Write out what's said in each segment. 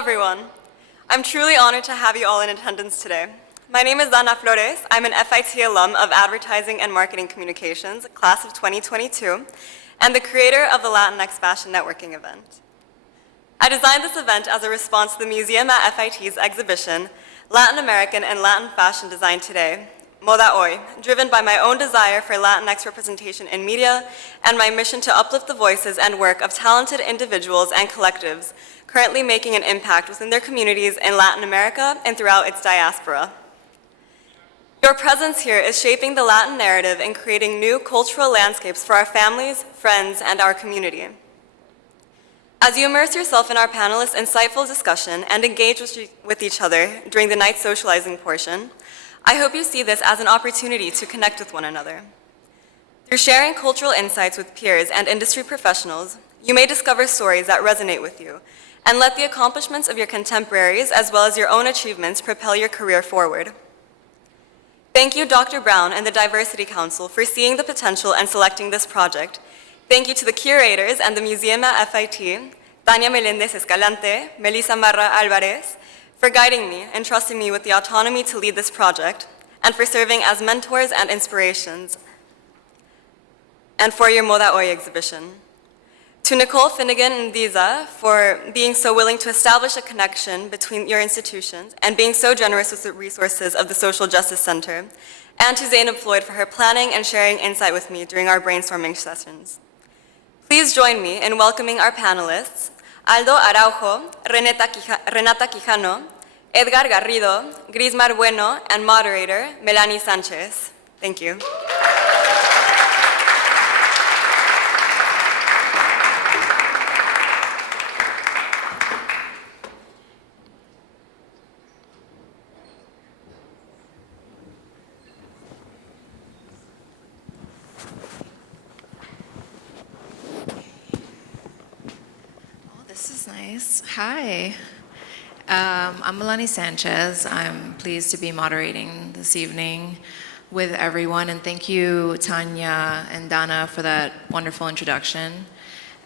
everyone. I'm truly honored to have you all in attendance today. My name is Dana Flores. I'm an FIT alum of Advertising and Marketing Communications, class of 2022, and the creator of the Latinx Fashion Networking event. I designed this event as a response to the museum at FIT's exhibition, Latin American and Latin Fashion Design Today, Moda Hoy, driven by my own desire for Latinx representation in media and my mission to uplift the voices and work of talented individuals and collectives currently making an impact within their communities in Latin America and throughout its diaspora. Your presence here is shaping the Latin narrative and creating new cultural landscapes for our families, friends, and our community. As you immerse yourself in our panelists' insightful discussion and engage with each other during the night's socializing portion, I hope you see this as an opportunity to connect with one another. Through sharing cultural insights with peers and industry professionals, you may discover stories that resonate with you, and let the accomplishments of your contemporaries as well as your own achievements propel your career forward. Thank you, Dr. Brown and the Diversity Council for seeing the potential and selecting this project. Thank you to the curators and the museum at FIT, Tania Melendez Escalante, Melissa Marra Alvarez, for guiding me and trusting me with the autonomy to lead this project, and for serving as mentors and inspirations, and for your Moda Hoy exhibition. To Nicole Finnegan and Diza for being so willing to establish a connection between your institutions and being so generous with the resources of the Social Justice Center, and to Zainab Floyd for her planning and sharing insight with me during our brainstorming sessions. Please join me in welcoming our panelists, Aldo Araujo, Renata Quijano, Edgar Garrido, Grismar Bueno, and moderator, Melanie Sanchez. Thank you. Hi, I'm Melanie Sanchez. I'm pleased to be moderating this evening with everyone, and thank you, Tanya and Dana, for that wonderful introduction.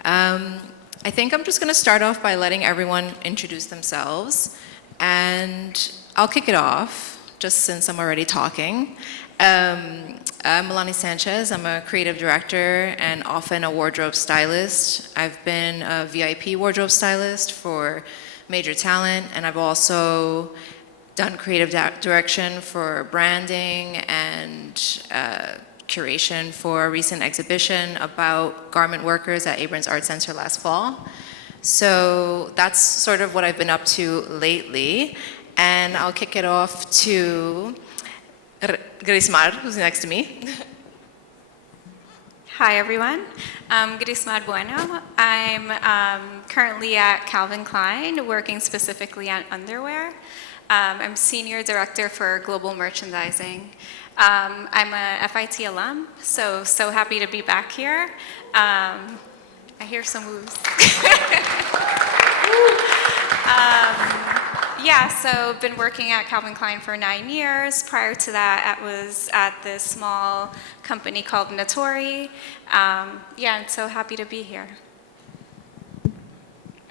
I think I'm just going to start off by letting everyone introduce themselves, and I'll kick it off, just since I'm already talking. I'm Melanie Sanchez. I'm a creative director and often a wardrobe stylist. I've been a VIP wardrobe stylist for major talent, and I've also done creative direction for branding and curation for a recent exhibition about garment workers at Abrams Art Center last fall. So that's sort of what I've been up to lately, and I'll kick it off to Grismar, who's next to me. Hi, everyone. I'm Grismar Bueno. I'm currently at Calvin Klein, working specifically on underwear. I'm Senior Director for Global Merchandising. I'm a FIT alum, so happy to be back here. I hear some woos. Yeah, so been working at Calvin Klein for 9 years. Prior to that, I was at this small company called Natori. Yeah, and so happy to be here.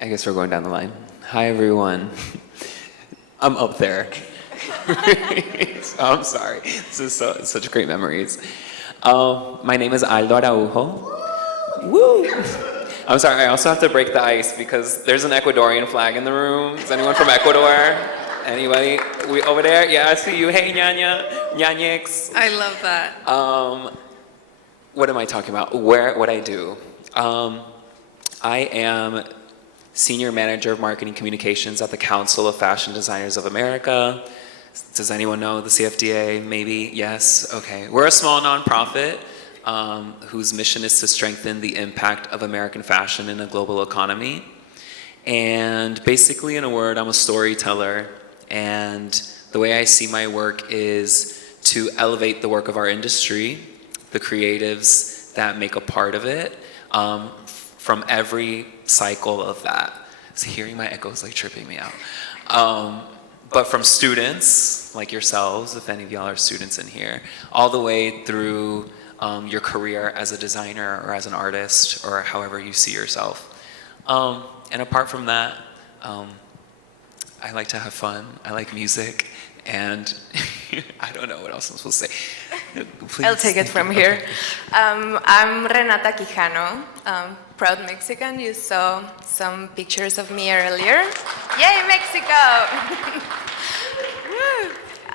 I guess we're going down the line. Hi, everyone. I'm up there. I'm sorry. This is such great memories. My name is Aldo Araujo. Woo! I'm sorry, I also have to break the ice because there's an Ecuadorian flag in the room. Is anyone from Ecuador? Anybody? We over there? Yeah, I see you. Hey, Nyanya. Nyanyix. I love that. What am I talking about? What I do? I am Senior Manager of Marketing Communications at the Council of Fashion Designers of America. Does anyone know the CFDA? Maybe? Yes? Okay. We're a small nonprofit whose mission is to strengthen the impact of American fashion in a global economy. And basically, in a word, I'm a storyteller. And the way I see my work is to elevate the work of our industry, the creatives that make a part of it, from every cycle of that. So hearing my echo is like tripping me out. But from students like yourselves, if any of y'all are students in here, all the way through your career as a designer or as an artist or however you see yourself. And apart from that, I like to have fun. I like music. And I don't know what else I'm supposed to say. Please. I'll take it from here. I'm Renata Quijano, proud Mexican. You saw some pictures of me earlier. Yay, Mexico!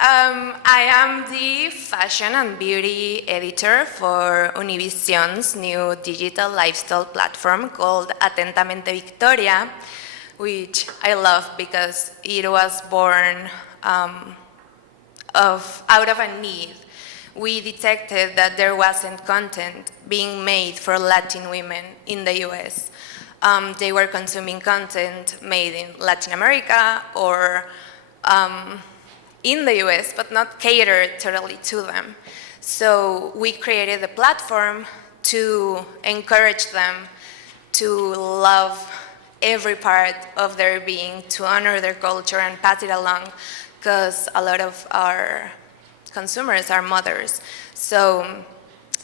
I am the fashion and beauty editor for Univision's new digital lifestyle platform called Atentamente Victoria, which I love because it was born out of a need. We detected that there wasn't content being made for Latin women in the US. They were consuming content made in Latin America or in the US, but not catered totally to them. So we created a platform to encourage them to love every part of their being, to honor their culture and pass it along, because a lot of our consumers are mothers. So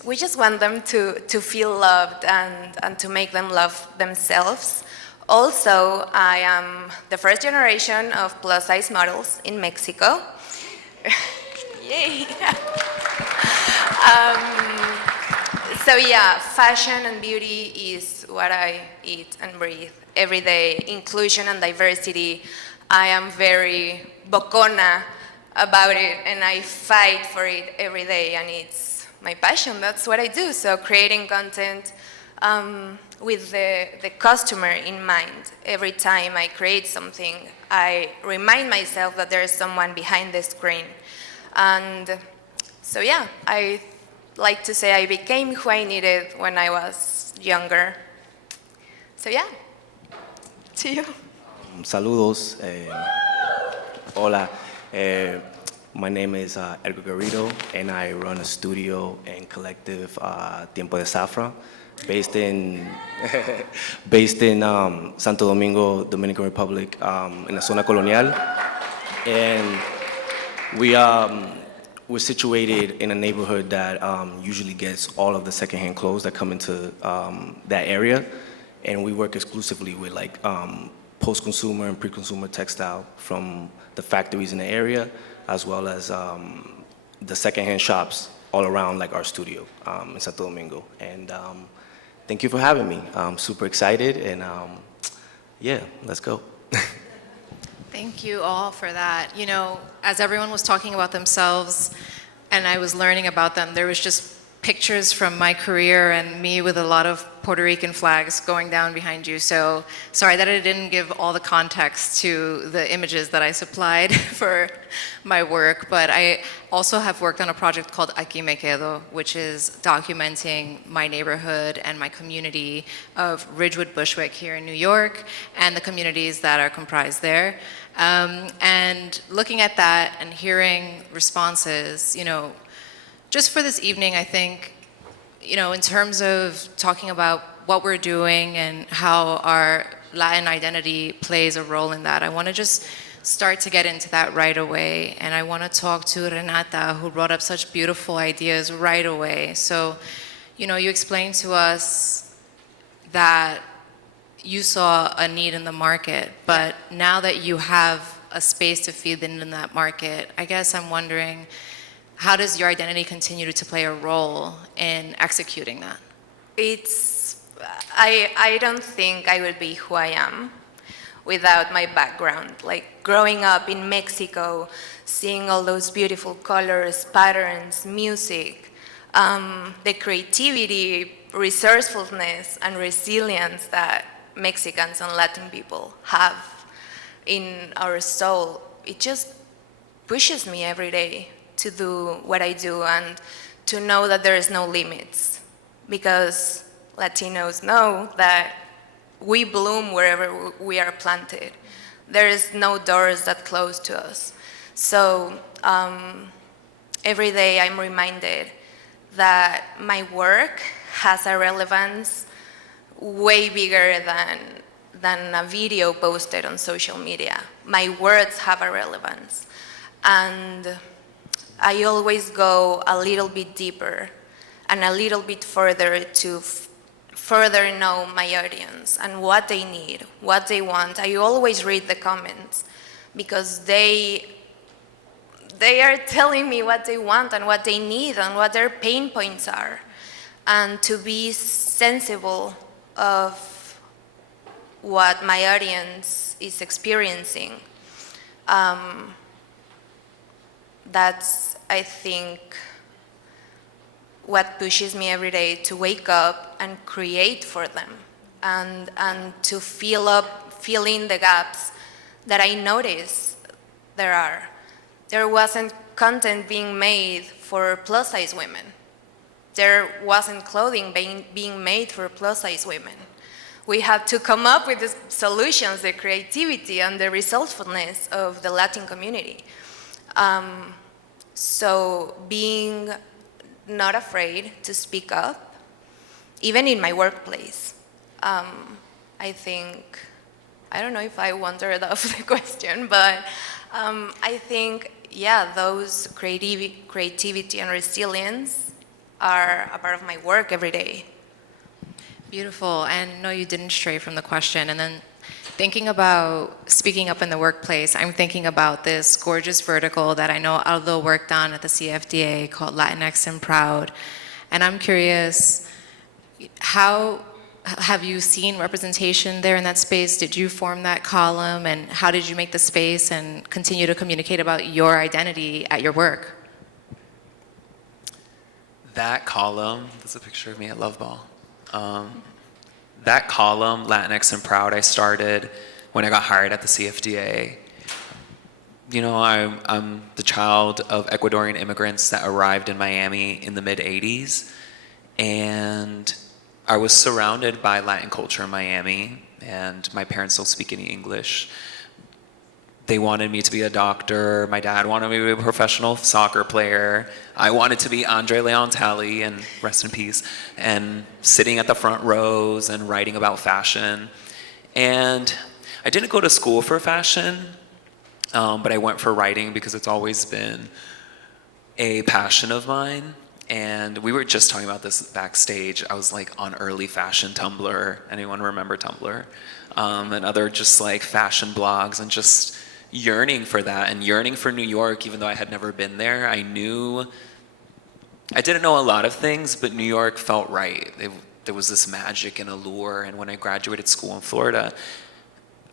we just want them to feel loved and to make them love themselves. Also, I am the first generation of plus-size models in Mexico. Yay! So yeah, fashion and beauty is what I eat and breathe every day. Inclusion and diversity. I am very bocona about it, and I fight for it every day, and it's my passion. That's what I do. So creating content with the customer in mind. Every time I create something, I remind myself that there is someone behind the screen. And so yeah, I like to say I became who I needed when I was younger. So yeah, to you. Saludos. Hola. My name is Edgar Garrido, and I run a studio and collective, Tiempo de Zafra, based in Santo Domingo, Dominican Republic, in la zona colonial. And we're situated in a neighborhood that usually gets all of the secondhand clothes that come into that area, and we work exclusively with like post-consumer and pre-consumer textile from the factories in the area, as well as the secondhand shops all around like our studio in Santo Domingo. And thank you for having me. I'm super excited, and yeah, let's go. Thank you all for that. You know, as everyone was talking about themselves and I was learning about them, there was just pictures from my career and me with a lot of Puerto Rican flags going down behind you. So sorry that I didn't give all the context to the images that I supplied for my work, but I also have worked on a project called Aquí Me Quedo, which is documenting my neighborhood and my community of Ridgewood Bushwick here in New York and the communities that are comprised there. And looking at that and hearing responses, you know, just for this evening, I think, you know, in terms of talking about what we're doing and how our Latin identity plays a role in that, I want to just start to get into that right away. And I want to talk to Renata, who brought up such beautiful ideas right away. So, you know, you explained to us that you saw a need in the market, but now that you have a space to feed in that market, I guess I'm wondering, how does your identity continue to play a role in executing that? I don't think I would be who I am without my background. Like growing up in Mexico, seeing all those beautiful colors, patterns, music, the creativity, resourcefulness, and resilience that Mexicans and Latin people have in our soul, it just pushes me every day to do what I do and to know that there is no limits, because Latinos know that we bloom wherever we are planted. There is no doors that close to us. So every day I'm reminded that my work has a relevance way bigger than a video posted on social media. My words have a relevance. And I always go a little bit deeper and a little bit further to further know my audience and what they need, what they want. I always read the comments because they are telling me what they want and what they need and what their pain points are, and to be sensible of what my audience is experiencing. That's, I think, what pushes me every day to wake up and create for them, and to fill in the gaps that I notice there are. There wasn't content being made for plus-size women. There wasn't clothing being made for plus-size women. We had to come up with the solutions, the creativity, and the resourcefulness of the Latin community. So being not afraid to speak up, even in my workplace. I think, I don't know if I wandered off the question, but I think, yeah, those creativity and resilience are a part of my work every day. Beautiful, and no, you didn't stray from the question. And then thinking about speaking up in the workplace, I'm thinking about this gorgeous vertical that I know Aldo worked on at the CFDA called Latinx and Proud. And I'm curious, how have you seen representation there in that space? Did you form that column, and how did you make the space and continue to communicate about your identity at your work? That column, there's a picture of me at Love Ball. That column, Latinx and Proud, I started when I got hired at the CFDA. You know, I'm the child of Ecuadorian immigrants that arrived in Miami in the mid-'80s, and I was surrounded by Latin culture in Miami, and my parents don't speak any English. They wanted me to be a doctor. My dad wanted me to be a professional soccer player. I wanted to be Andre Leontali, and rest in peace, and sitting at the front rows and writing about fashion. And I didn't go to school for fashion, but I went for writing because it's always been a passion of mine. And we were just talking about this backstage. I was like on early fashion Tumblr. Anyone remember Tumblr? And other just like fashion blogs, and just yearning for that, and yearning for New York, even though I had never been there. I didn't know a lot of things, but New York felt right. There was this magic and allure. And when I graduated school in Florida,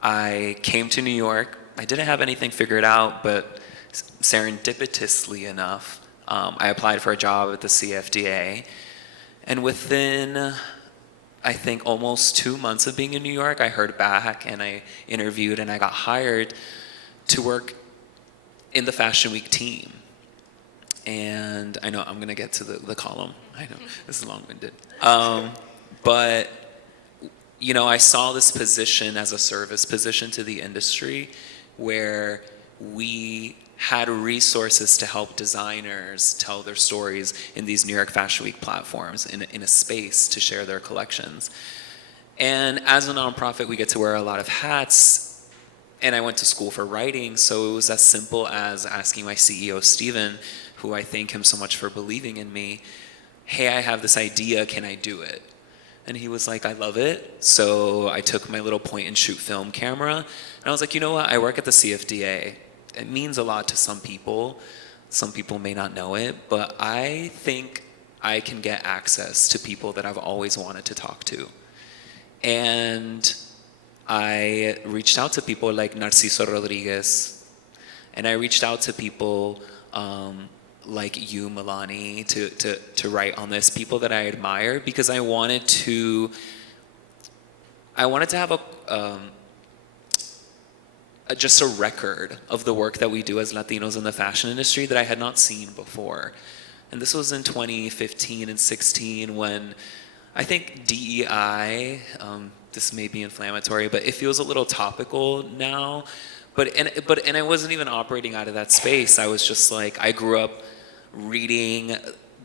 I came to New York. I didn't have anything figured out, but serendipitously enough, I applied for a job at the CFDA. And within, I think, almost 2 months of being in New York, I heard back, and I interviewed, and I got hired to work in the Fashion Week team. And I know I'm gonna get to the column. I know, this is long-winded. But, you know, I saw this position as a service position to the industry, where we had resources to help designers tell their stories in these New York Fashion Week platforms, in a space to share their collections. And as a nonprofit, we get to wear a lot of hats. And I went to school for writing, so it was as simple as asking my CEO, Steven, who I thank him so much for believing in me, hey, I have this idea, can I do it? And he was like, I love it. So I took my little point and shoot film camera, and I was like, you know what, I work at the CFDA. It means a lot to some people. Some people may not know it, but I think I can get access to people that I've always wanted to talk to. And I reached out to people like Narciso Rodriguez, and I reached out to people like you, Milani, to write on this, people that I admire, because I wanted to have just a record of the work that we do as Latinos in the fashion industry that I had not seen before. And this was in 2015 and 16, when I think DEI, this may be inflammatory, but it feels a little topical now. But I wasn't even operating out of that space. I was just like, I grew up reading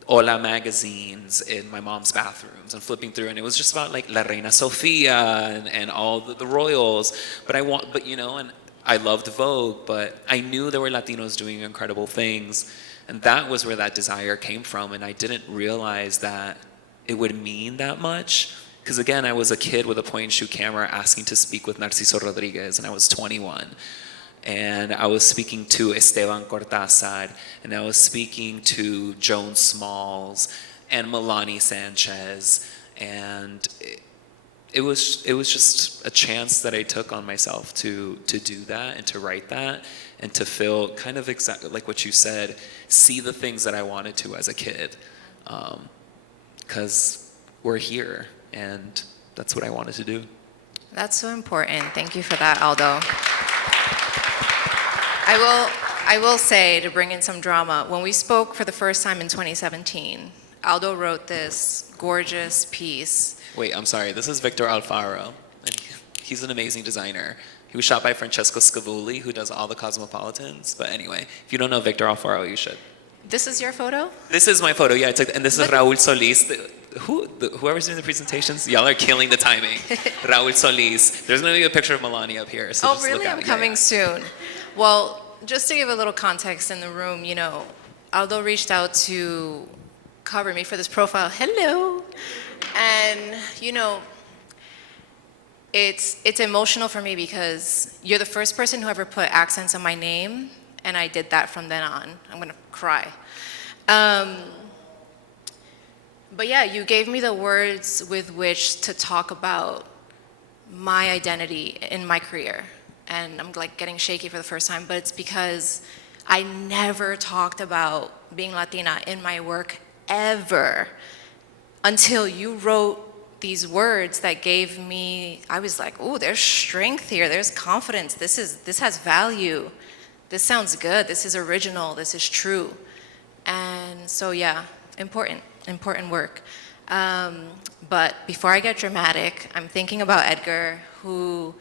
Hola magazines in my mom's bathrooms and flipping through, and it was just about like La Reina Sofia and all the royals. But you know, and I loved Vogue, but I knew there were Latinos doing incredible things, and that was where that desire came from. And I didn't realize that it would mean that much, because again, I was a kid with a point and shoot camera asking to speak with Narciso Rodriguez, and I was 21. and I was speaking to Esteban Cortázar, and I was speaking to Joan Smalls and Melanie Sanchez, and it was just a chance that I took on myself to do that and to write that and to feel kind of exactly like what you said, see the things that I wanted to as a kid, because we're here and that's what I wanted to do. That's so important. Thank you for that, Aldo. I will say, to bring in some drama, when we spoke for the first time in 2017, Aldo wrote this gorgeous piece. Wait, I'm sorry, this is Victor Alfaro, and he's an amazing designer. He was shot by Francesco Scavulli, who does all the Cosmopolitans, but anyway, if you don't know Victor Alfaro, you should. This is your photo? This is my photo, yeah, and this is Raul Solis. Whoever's doing the presentations, y'all are killing the timing. Raul Solis. There's gonna be a picture of Melania up here. So Oh, just look really? at I'm it. coming Yeah. soon. Well, just to give a little context in the room, you know, Aldo reached out to cover me for this profile. Hello. And, you know, it's emotional for me because you're the first person who ever put accents on my name, and I did that from then on. I'm gonna cry. But yeah, you gave me the words with which to talk about my identity in my career. And I'm like getting shaky for the first time, but it's because I never talked about being Latina in my work ever until you wrote these words that gave me, I was like, oh, there's strength here, there's confidence, this has value, this sounds good, this is original, this is true. And so yeah, important work. But before I get dramatic, I'm thinking about Edgar, who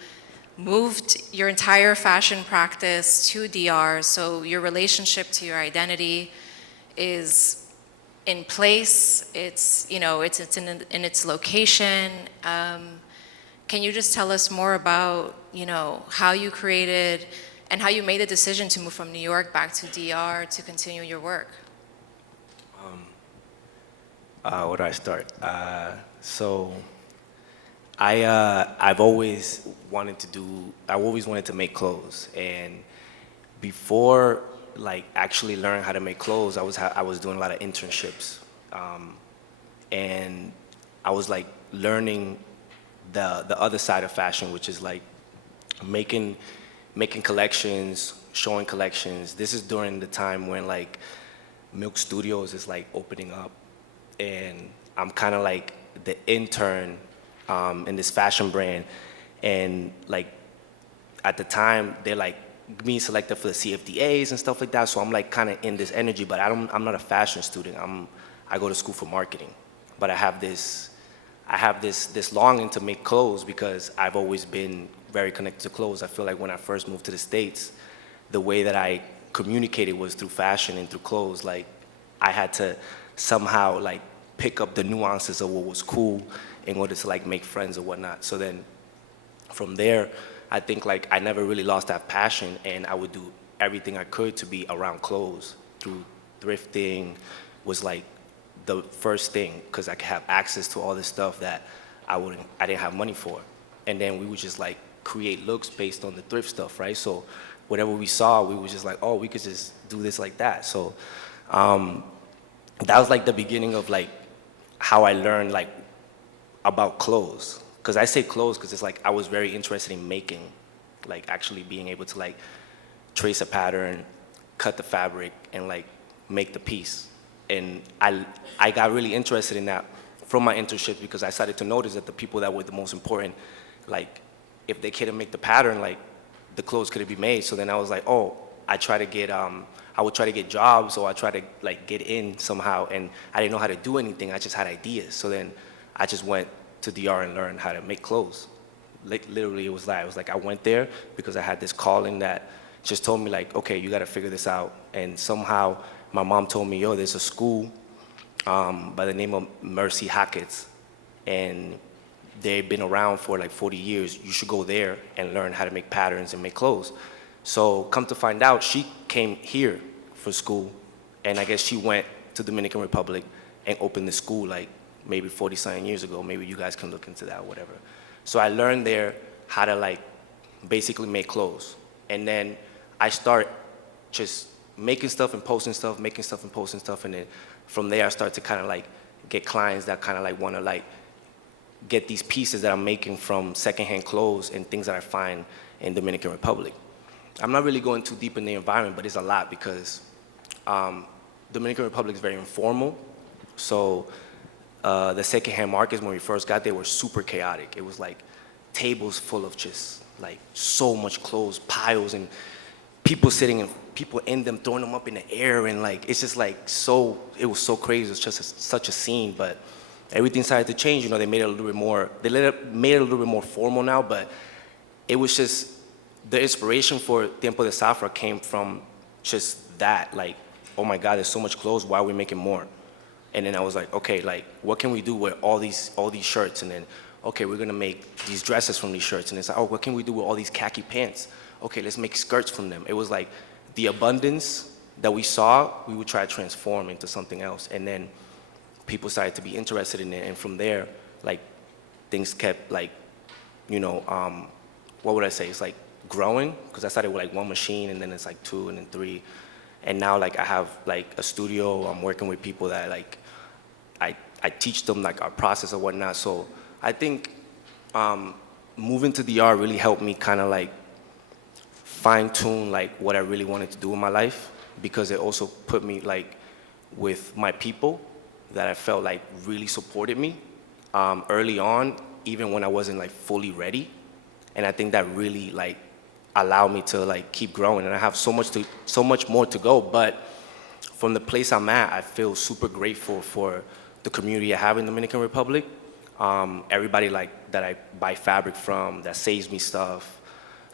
moved your entire fashion practice to DR, so your relationship to your identity is in place, it's, you know, it's in its location. Can you just tell us more about, you know, how you created and how you made the decision to move from New York back to DR to continue your work? Where do I start? So I've always wanted to make clothes, and before like actually learning how to make clothes, I was doing a lot of internships, and I was like learning the other side of fashion, which is like making collections, showing collections. This is during the time when like Milk Studios is like opening up, and I'm kind of like the intern in this fashion brand, and like at the time they're like being selected for the CFDAs and stuff like that, so I'm like kind of in this energy, but I'm not a fashion student. I go to school for marketing, but I have this longing to make clothes because I've always been very connected to clothes. I feel like when I first moved to the States, the way that I communicated was through fashion and through clothes. Like I had to somehow like pick up the nuances of what was cool in order to like make friends or whatnot. So then from there, I think like I never really lost that passion, and I would do everything I could to be around clothes. Through thrifting was like the first thing, because I could have access to all this stuff that I didn't have money for. And then we would just like create looks based on the thrift stuff, right? So whatever we saw, we was just like, oh, we could just do this like that. So that was like the beginning of like how I learned like about clothes. Because I say clothes because it's like I was very interested in making, like actually being able to like trace a pattern, cut the fabric, and like make the piece. And I got really interested in that from my internship, because I started to notice that the people that were the most important, like if they couldn't make the pattern, like the clothes couldn't be made. So then I was like, oh, I would try to get jobs, or I try to like get in somehow, and I didn't know how to do anything. I just had ideas. So then I just went to DR and learned how to make clothes. Like literally, it was like I went there because I had this calling that just told me like, okay, you got to figure this out. And somehow my mom told me, yo, there's a school by the name of Mercy Hackett's, and they've been around for like 40 years. You should go there and learn how to make patterns and make clothes. So come to find out, she came here for school, and I guess she went to Dominican Republic and opened the school like maybe 40-something years ago. Maybe you guys can look into that or whatever. So I learned there how to like basically make clothes. And then I start just making stuff and posting stuff, making stuff and posting stuff, and then from there I start to kind of like get clients that kind of like want to like get these pieces that I'm making from secondhand clothes and things that I find in Dominican Republic. I'm not really going too deep in the environment, but it's a lot because Dominican Republic is very informal. So the secondhand markets, when we first got there, were super chaotic. It was like tables full of just like so much clothes, piles, and people sitting and people in them, throwing them up in the air, and like it's just like so. It was so crazy. It was just such a scene. But everything started to change. You know, they made it a little bit more. Made it a little bit more formal now. But it was just the inspiration for Tiempo de Zafra came from just that. Like, oh my God, there's so much clothes. Why are we making more? And then I was like, okay, like what can we do with all these shirts? And then, okay, we're gonna make these dresses from these shirts. And it's like, oh, what can we do with all these khaki pants? Okay, let's make skirts from them. It was like the abundance that we saw, we would try to transform into something else. And then people started to be interested in it. And from there, like things kept like, you know, what would I say? It's like growing, because I started with like one machine, and then it's like two, and then three. And now like I have like a studio. I'm working with people that like, I teach them like our process or whatnot. So I think moving to DR really helped me kind of like fine tune like what I really wanted to do in my life, because it also put me like with my people that I felt like really supported me early on, even when I wasn't like fully ready. And I think that really like allowed me to like keep growing. And I have so much more to go. But from the place I'm at, I feel super grateful for the community I have in the Dominican Republic. Everybody like that I buy fabric from, that saves me stuff.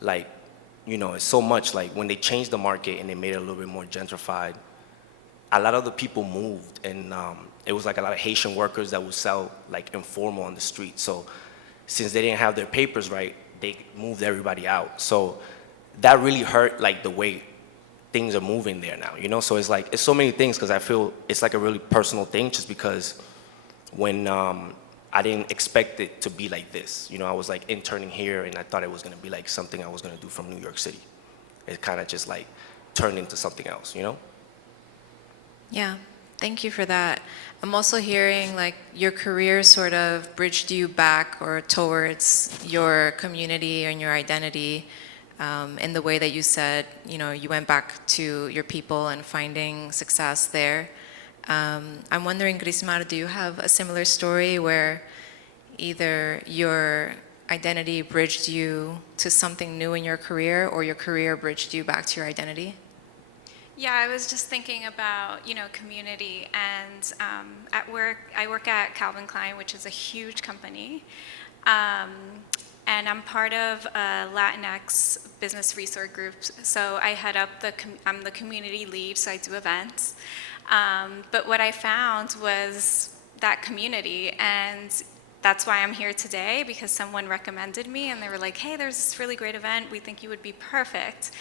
Like, you know, it's so much like when they changed the market and they made it a little bit more gentrified, a lot of the people moved, and it was like a lot of Haitian workers that would sell like informal on the street. So since they didn't have their papers right, they moved everybody out. So that really hurt like the way things are moving there now, you know? So it's like, it's so many things, because I feel it's like a really personal thing, just because when I didn't expect it to be like this. You know, I was like interning here, and I thought it was gonna be like something I was gonna do from New York City. It kind of just like turned into something else, you know? Yeah, thank you for that. I'm also hearing like your career sort of bridged you back or towards your community and your identity, in the way that you said, you know, you went back to your people and finding success there. I'm wondering, Grismar, do you have a similar story where either your identity bridged you to something new in your career, or your career bridged you back to your identity? Yeah, I was just thinking about, you know, community, and at work, I work at Calvin Klein, which is a huge company, and I'm part of a Latinx business resource group. So I head up I'm the community lead, so I do events. But what I found was that community, and that's why I'm here today, because someone recommended me, and they were like, hey, there's this really great event, we think you would be perfect.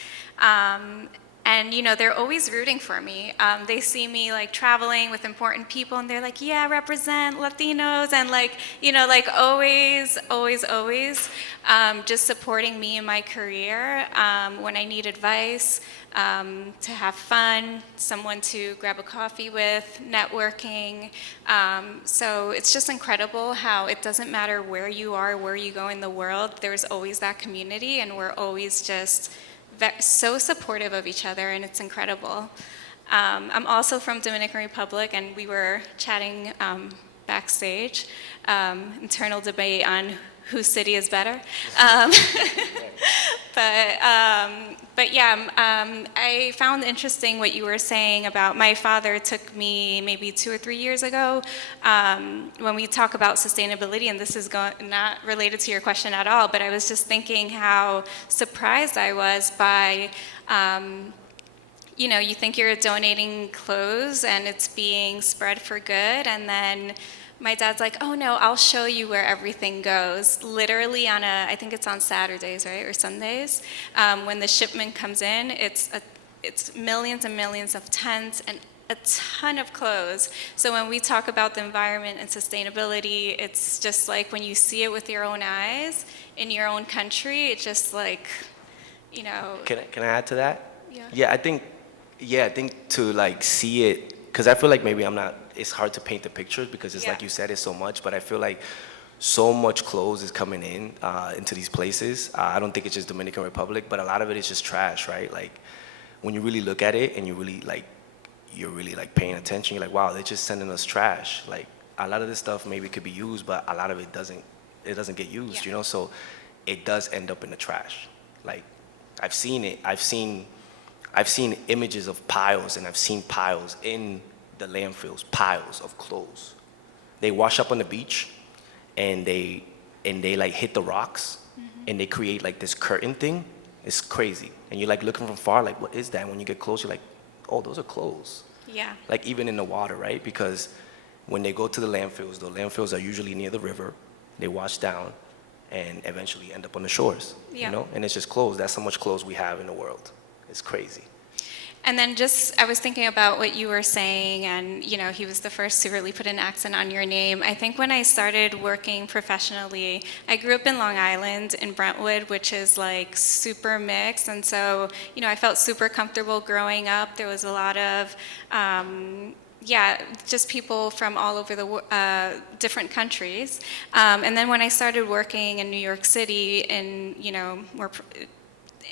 And, you know, they're always rooting for me. They see me, like, traveling with important people, and they're like, yeah, represent Latinos, and, like, you know, like, always, always, always just supporting me in my career when I need advice, to have fun, someone to grab a coffee with, networking. So it's just incredible how it doesn't matter where you are, where you go in the world, there's always that community, and we're always just so supportive of each other, and it's incredible. I'm also from Dominican Republic, and we were chatting backstage, internal debate on whose city is better. But yeah, I found interesting what you were saying about my father took me maybe 2 or 3 years ago, when we talk about sustainability, and this is not related to your question at all, but I was just thinking how surprised I was by, you know, you think you're donating clothes and it's being spread for good, and then my dad's like, oh no, I'll show you where everything goes. Literally on I think it's on Saturdays, right, or Sundays, when the shipment comes in, it's millions and millions of tents and a ton of clothes. So when we talk about the environment and sustainability, it's just like when you see it with your own eyes in your own country, it's just like, you know. Can I add to that? Yeah, I think to like see it, because I feel like maybe it's hard to paint the picture because it's like you said, it's so much, but I feel like so much clothes is coming in into these places. I don't think it's just Dominican Republic, but a lot of it is just trash, right? Like when you really look at it and you're really like paying attention, you're like, wow, they're just sending us trash. Like a lot of this stuff maybe could be used, but a lot of it doesn't get used, you know? So it does end up in the trash. Like I've seen it. I've seen images of piles, and I've seen piles in the landfills, piles of clothes. They wash up on the beach, and they like hit the rocks, and they create like this curtain thing. It's crazy, and you're like looking from far, like what is that? When you get close, you're like, oh, those are clothes. Yeah. Like even in the water, right? Because when they go to the landfills are usually near the river. They wash down, and eventually end up on the shores. Yeah. You know, and it's just clothes. That's how much clothes we have in the world. It's crazy. And then I was thinking about what you were saying, and he was the first to really put an accent on your name. I think when I started working professionally, I grew up in Long Island, in Brentwood, which is like super mixed, and so, I felt super comfortable growing up. There was a lot of, just people from all over the different countries. And then when I started working in New York City and, more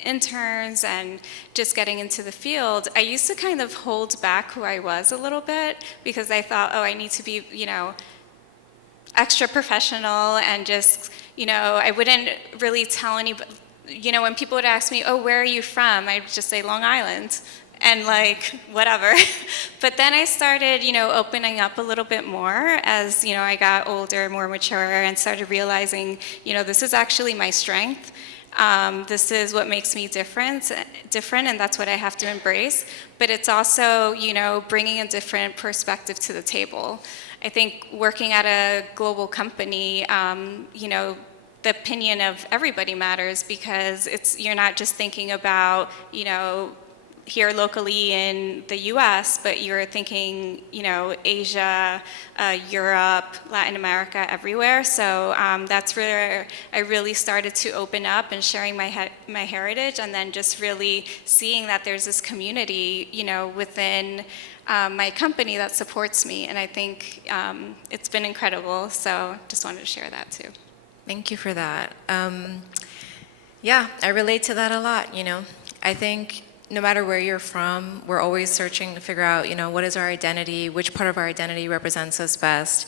interns and just getting into the field, I used to kind of hold back who I was a little bit because I thought, oh, I need to be, extra professional and just, I wouldn't really tell anybody, when people would ask me, oh, where are you from? I'd just say Long Island. And like, whatever. But then I started, opening up a little bit more as, I got older, more mature, and started realizing, this is actually my strength. This is what makes me different, and that's what I have to embrace. But it's also, bringing a different perspective to the table. I think working at a global company, the opinion of everybody matters because you're not just thinking about, here locally in the US, but you're thinking, Asia, Europe, Latin America, everywhere. So that's where I really started to open up and sharing my heritage, and then just really seeing that there's this community, within my company that supports me. And I think it's been incredible. So just wanted to share that too. Thank you for that. Yeah, I relate to that a lot, I think no matter where you're from, we're always searching to figure out, what is our identity, which part of our identity represents us best.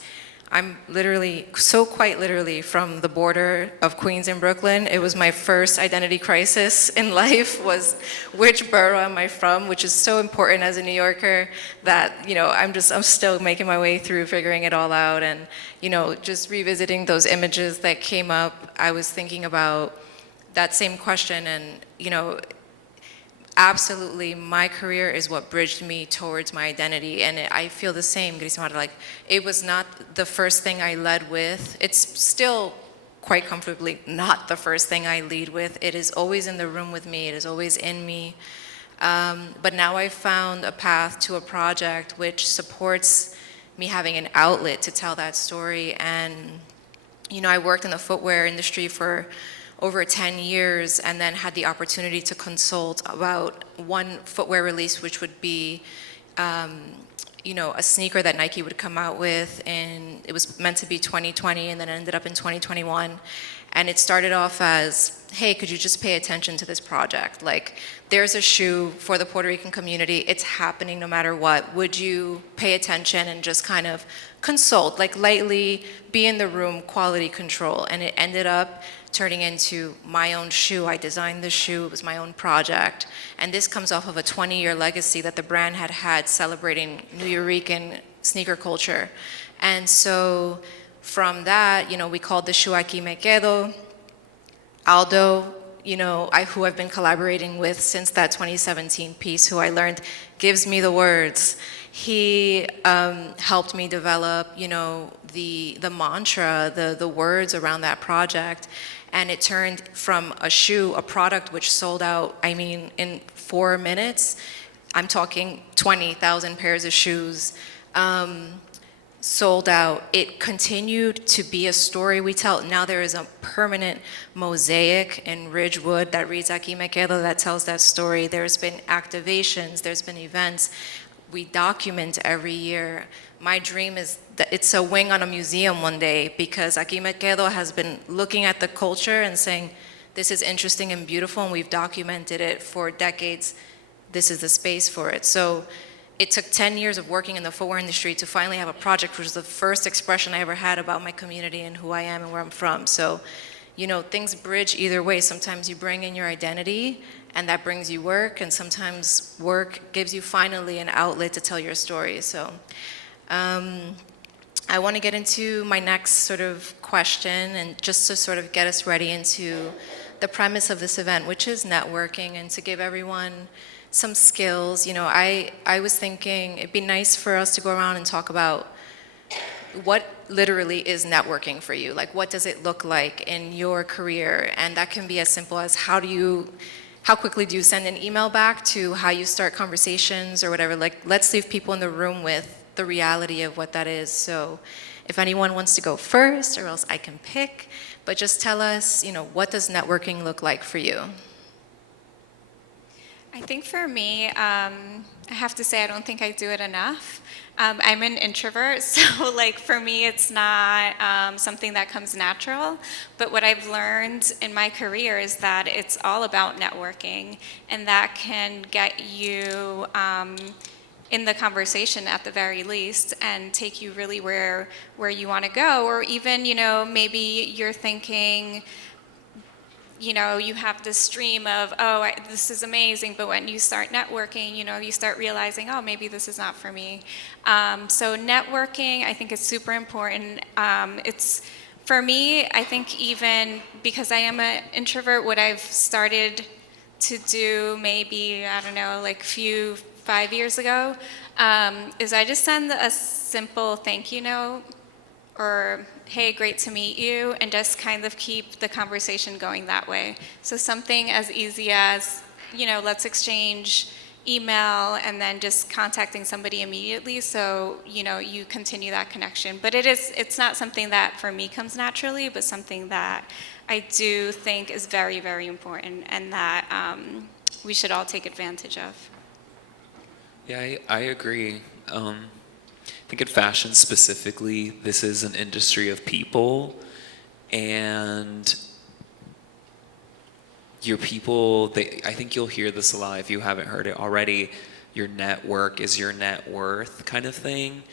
I'm quite literally from the border of Queens and Brooklyn. It was my first identity crisis in life, was which borough am I from, which is so important as a New Yorker that, I'm still making my way through figuring it all out. And, just revisiting those images that came up, I was thinking about that same question, and, absolutely, my career is what bridged me towards my identity, and I feel the same, Grismar. Like, it was not the first thing I led with. It's still quite comfortably not the first thing I lead with. It is always in the room with me. It is always in me. But now I've found a path to a project which supports me having an outlet to tell that story. And, I worked in the footwear industry for over 10 years, and then had the opportunity to consult about one footwear release, which would be, a sneaker that Nike would come out with, and it was meant to be 2020, and then it ended up in 2021. And it started off as, hey, could you just pay attention to this project? Like, there's a shoe for the Puerto Rican community. It's happening no matter what. Would you pay attention and just kind of consult, like lightly be in the room, quality control? And it ended up turning into my own shoe. I designed the shoe. It was my own project. And this comes off of a 20-year legacy that the brand had celebrating New Yorican sneaker culture. And so from that, we called the shoe Aquí Me Quedo. Aldo, who I've been collaborating with since that 2017 piece, who I learned gives me the words. He helped me develop, the mantra, the words around that project. And it turned from a shoe, a product which sold out, in 4 minutes. I'm talking 20,000 pairs of shoes. sold out. It continued to be a story we tell. Now there is a permanent mosaic in Ridgewood that reads Aquí Me Quedo that tells that story. There's been activations, there's been events. We document every year. My dream is that it's a wing on a museum one day, because Aquí Me Quedo has been looking at the culture and saying, this is interesting and beautiful, and we've documented it for decades. This is the space for it. So it took 10 years of working in the footwear industry to finally have a project, which was the first expression I ever had about my community and who I am and where I'm from. So, you know, things bridge either way. Sometimes you bring in your identity, and that brings you work, and sometimes work gives you finally an outlet to tell your story. So I want to get into my next sort of question, and just to sort of get us ready into the premise of this event, which is networking, and to give everyone some skills. You know, I was thinking it'd be nice for us to go around and talk about what literally is networking for you. Like, what does it look like in your career? And that can be as simple as how quickly do you send an email back, to how you start conversations or whatever. Like, let's leave people in the room with the reality of what that is. So if anyone wants to go first, or else I can pick, but just tell us, you know, what does networking look like for you? I think for me, I have to say I don't think I do it enough. I'm an introvert, so like for me it's not something that comes natural. But what I've learned in my career is that it's all about networking, and that can get you in the conversation at the very least, and take you really where you want to go. Or even, you know, maybe you're thinking, you know, you have this stream of, oh, this is amazing, but when you start networking, you know, you start realizing, oh, maybe this is not for me. So networking, I think, is super important. It's, for me, I think even because I am an introvert, what I've started to do maybe, I don't know, like 5 years ago, is I just send a simple thank you note, or hey, great to meet you, and just kind of keep the conversation going that way. So something as easy as, you know, let's exchange email, and then just contacting somebody immediately, so, you know, you continue that connection. But it's not something that for me comes naturally, but something that I do think is very, very important, and that we should all take advantage of. Yeah, I agree. I think in fashion specifically, this is an industry of people, and your people, I think you'll hear this a lot if you haven't heard it already, your network is your net worth kind of thing.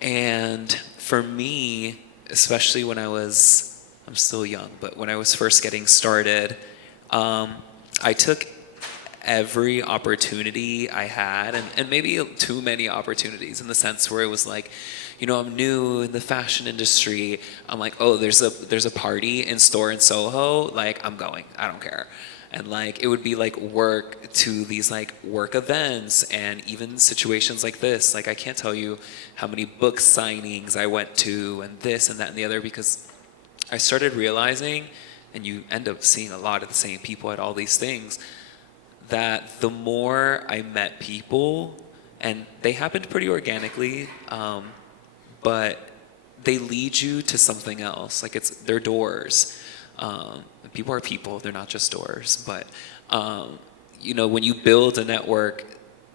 And for me, especially when I'm still young, but when I was first getting started, I took every opportunity I had, and maybe too many opportunities, in the sense where it was like, you know, I'm new in the fashion industry. I'm like, oh, there's a party in store in Soho, like, I'm going, I don't care. And like, it would be like work to these like work events, and even situations like this. Like, I can't tell you how many book signings I went to, and this and that and the other, because I started realizing, and you end up seeing a lot of the same people at all these things, that the more I met people, and they happened pretty organically, but they lead you to something else. Like, they're doors. People are people, they're not just doors. But, you know, when you build a network,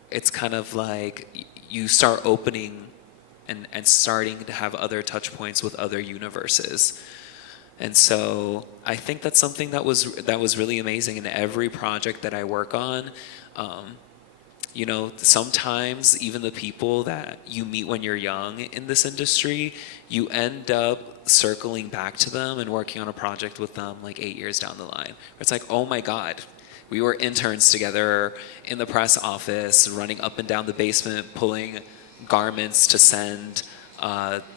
it's kind of like you start opening and starting to have other touch points with other universes. And so I think that's something that was really amazing in every project that I work on. You know, sometimes even the people that you meet when you're young in this industry, you end up circling back to them and working on a project with them like 8 years down the line. It's like, oh my God, we were interns together in the press office, running up and down the basement, pulling garments to send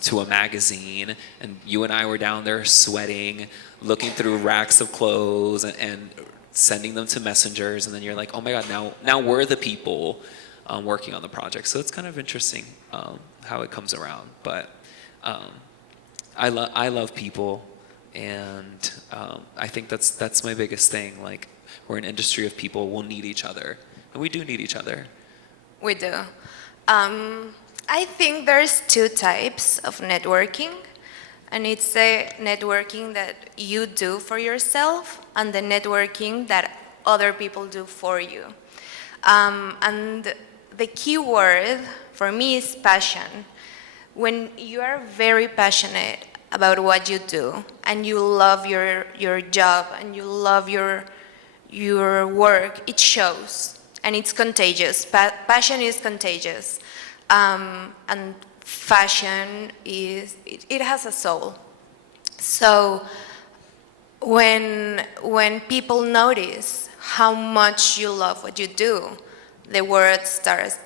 to a magazine, and you and I were down there sweating, looking through racks of clothes and sending them to messengers, and then you're like, oh my God, now we're the people working on the project. So it's kind of interesting how it comes around. But I love people, and I think that's my biggest thing. Like, we're an industry of people, we'll need each other, and we do need each other. We do. I think there's two types of networking, and it's the networking that you do for yourself and the networking that other people do for you. And the key word for me is passion. When you are very passionate about what you do and you love your job and you love your work, it shows and it's contagious. Passion is contagious. And fashion it has a soul. So when people notice how much you love what you do, the word starts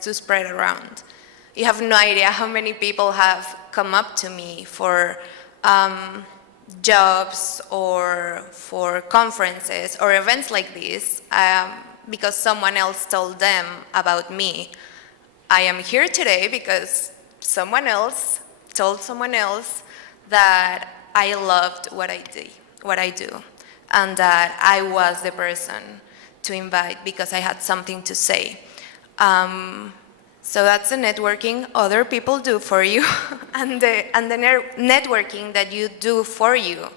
to spread around. You have no idea how many people have come up to me for jobs or for conferences or events like this because someone else told them about me. I am here today because someone else told someone else that I loved what I do, and that I was the person to invite because I had something to say. So that's the networking other people do for you, and the networking that you do for you.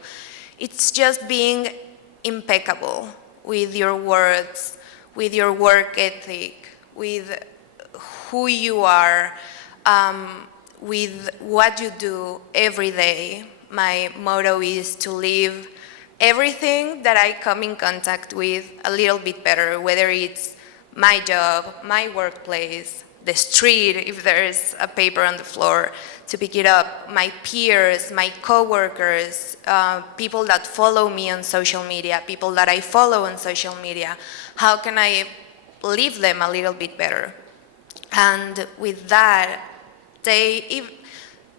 It's just being impeccable with your words, with your work ethic, with who you are, with what you do every day. My motto is to live everything that I come in contact with a little bit better, whether it's my job, my workplace, the street, if there's a paper on the floor, to pick it up, my peers, my coworkers, people that follow me on social media, people that I follow on social media. How can I leave them a little bit better? And with that,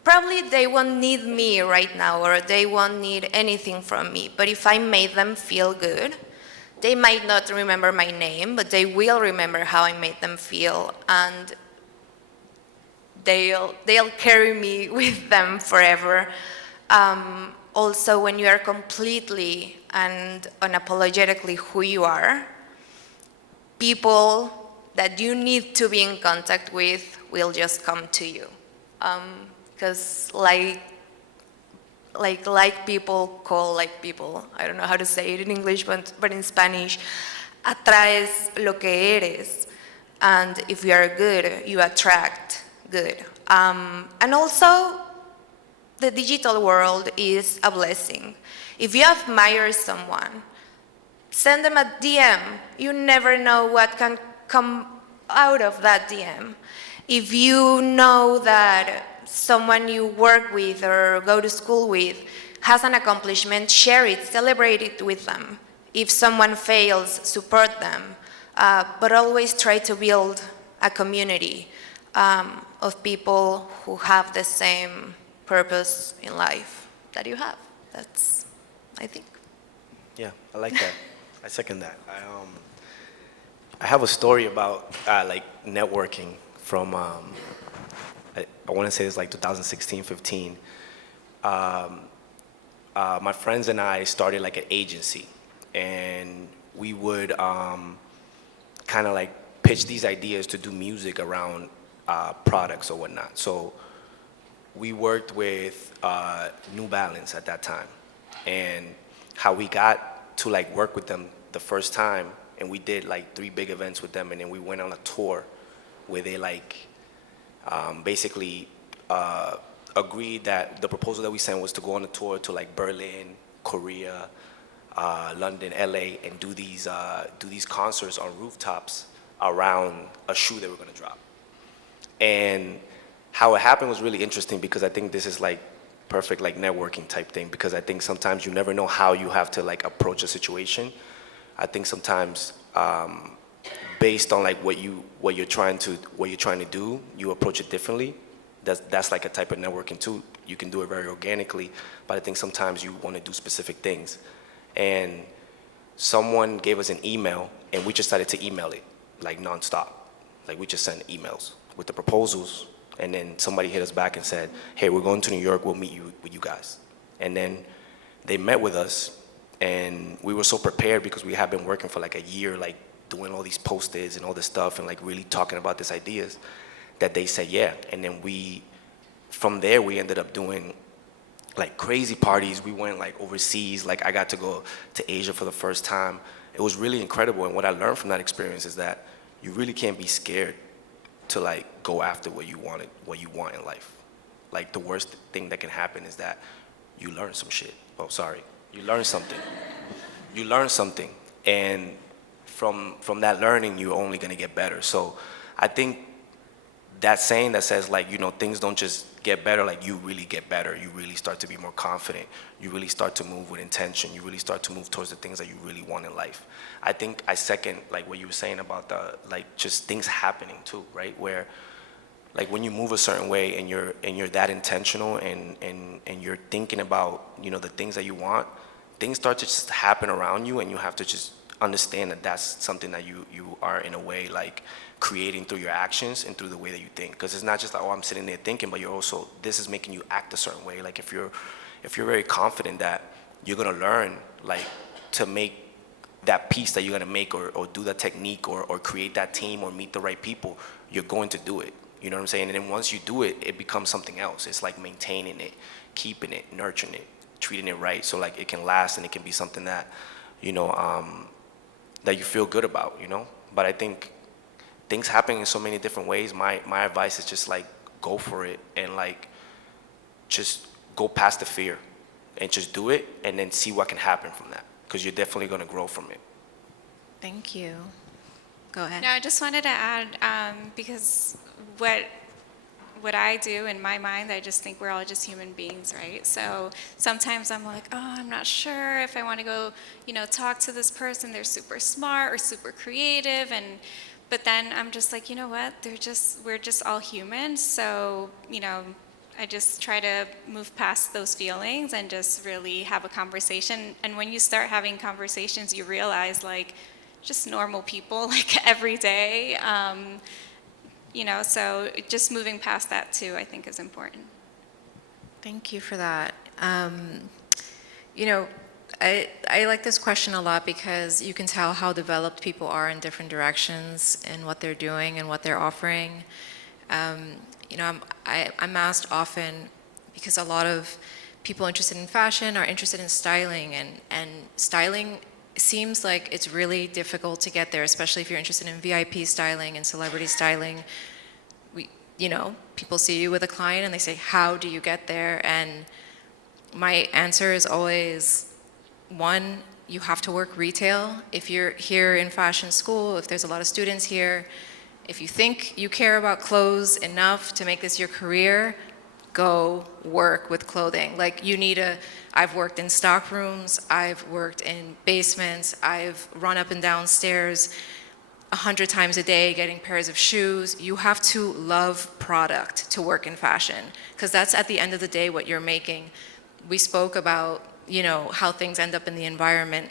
probably they won't need me right now, or they won't need anything from me. But if I made them feel good, they might not remember my name, but they will remember how I made them feel, and they'll carry me with them forever. Also, when you are completely and unapologetically who you are, people that you need to be in contact with will just come to you. Because like people call like people, I don't know how to say it in English, but in Spanish, atraes lo que eres. And if you are good, you attract good. And also, the digital world is a blessing. If you admire someone, send them a DM. You never know what can come out of that DM. If you know that someone you work with or go to school with has an accomplishment, share it, celebrate it with them. If someone fails, support them. But always try to build a community of people who have the same purpose in life that you have. That's, I think. Yeah, I like that. I second that. I have a story about like networking from I want to say it's like 2016, 15. My friends and I started like an agency, and we would kind of like pitch these ideas to do music around products or whatnot. So we worked with New Balance at that time, and how we got to like work with them the first time, and we did like 3 big events with them, and then we went on a tour where they like basically agreed that the proposal that we sent was to go on a tour to like Berlin, Korea, London, LA, and do these concerts on rooftops around a shoe they were gonna drop. And how it happened was really interesting, because I think this is like perfect like networking type thing, because I think sometimes you never know how you have to like approach a situation. I think sometimes based on like what you're trying to do, you approach it differently. That's like a type of networking too. You can do it very organically, but I think sometimes you want to do specific things. And someone gave us an email, and we just started to email it like nonstop. Like we just sent emails with the proposals, and then somebody hit us back and said, "Hey, we're going to New York. We'll meet you with you guys." And then they met with us, and we were so prepared because we had been working for like a year, like doing all these post-its and all this stuff, and like really talking about these ideas, that they said yeah. And then from there, we ended up doing like crazy parties. We went like overseas. Like I got to go to Asia for the first time. It was really incredible. And what I learned from that experience is that you really can't be scared to like go after what you want in life. Like the worst thing that can happen is that you learn some shit. Oh, sorry. You learn something. You learn something. And from that learning, you're only gonna get better. So I think that saying that says like, you know, things don't just get better, like you really get better. You really start to be more confident. You really start to move with intention. You really start to move towards the things that you really want in life. I think I second like what you were saying about the, like just things happening too, right? Where like when you move a certain way and you're that intentional and you're thinking about, you know, the things that you want, things start to just happen around you, and you have to just understand that that's something that you are in a way like creating through your actions and through the way that you think. Because it's not just like, oh, I'm sitting there thinking, but you're also, this is making you act a certain way. Like if you're very confident that you're gonna learn like to make that piece that you're gonna make, or do that technique, or create that team, or meet the right people, you're going to do it. You know what I'm saying? And then once you do it, it becomes something else. It's like maintaining it, keeping it, nurturing it, treating it right, so like it can last and it can be something that, you know, that you feel good about, you know? But I think things happen in so many different ways. My advice is just like go for it, and like just go past the fear and just do it, and then see what can happen from that, because you're definitely going to grow from it. Thank you. Go ahead. No, I just wanted to add, because what I do in my mind, I just think we're all just human beings, right? So sometimes I'm like, oh, I'm not sure if I want to go, you know, talk to this person. They're super smart or super creative, but then I'm just like, you know what? We're just all humans. So, you know, I just try to move past those feelings and just really have a conversation. And when you start having conversations, you realize like just normal people, like every day. You know, so just moving past that too, I think is important. Thank you for that. You know, I like this question a lot because you can tell how developed people are in different directions in what they're doing and what they're offering. You know, I'm asked often because a lot of people interested in fashion are interested in styling, and styling seems like it's really difficult to get there, especially if you're interested in VIP styling and celebrity styling. You know, people see you with a client and they say, how do you get there? And my answer is always, one, you have to work retail. If you're here in fashion school, if there's a lot of students here, if you think you care about clothes enough to make this your career, go work with clothing. Like I've worked in stock rooms, I've worked in basements, I've run up and down stairs 100 times a day getting pairs of shoes. You have to love product to work in fashion, because that's at the end of the day what you're making. We spoke about, you know, how things end up in the environment,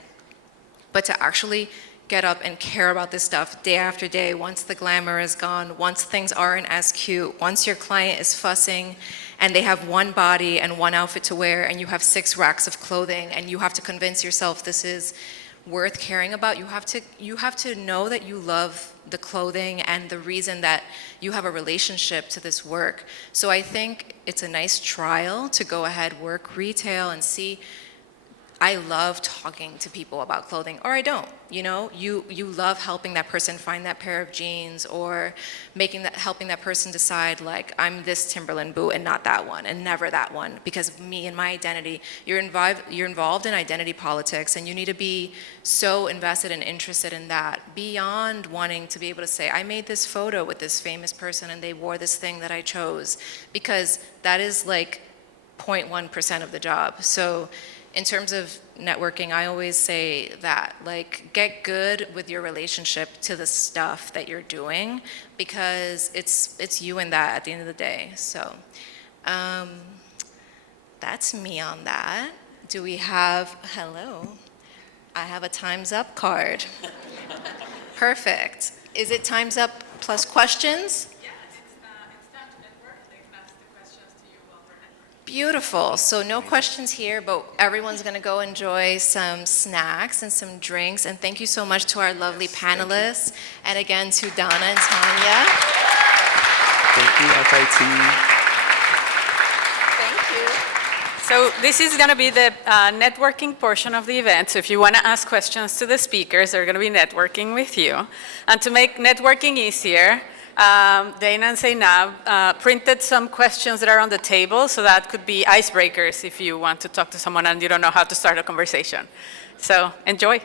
but to actually get up and care about this stuff day after day, once the glamour is gone, once things aren't as cute, once your client is fussing and they have one body and one outfit to wear and you have 6 racks of clothing and you have to convince yourself this is worth caring about, you have to know that you love the clothing and the reason that you have a relationship to this work. So I think it's a nice trial to go ahead, work retail, and see. I love talking to people about clothing, or I don't. You know, you love helping that person find that pair of jeans, or helping that person decide, like, I'm this Timberland boot and not that one, and never that one, because me and my identity. You're involved in identity politics, and you need to be so invested and interested in that, beyond wanting to be able to say, I made this photo with this famous person and they wore this thing that I chose, because that is like 0.1% of the job. So in terms of networking, I always say that, like, get good with your relationship to the stuff that you're doing, because it's you and that at the end of the day. So that's me on that. Do we have, hello, I have a Time's Up card. Perfect. Is it Time's Up plus questions? Beautiful. So no questions here, but everyone's going to go enjoy some snacks and some drinks. And thank you so much to our lovely panelists. And again, to Donna and Tanya. Thank you, FIT. So this is going to be the networking portion of the event. So if you want to ask questions to the speakers, they're going to be networking with you. And to make networking easier, Dana and Zainab printed some questions that are on the table. So that could be icebreakers if you want to talk to someone and you don't know how to start a conversation. So enjoy.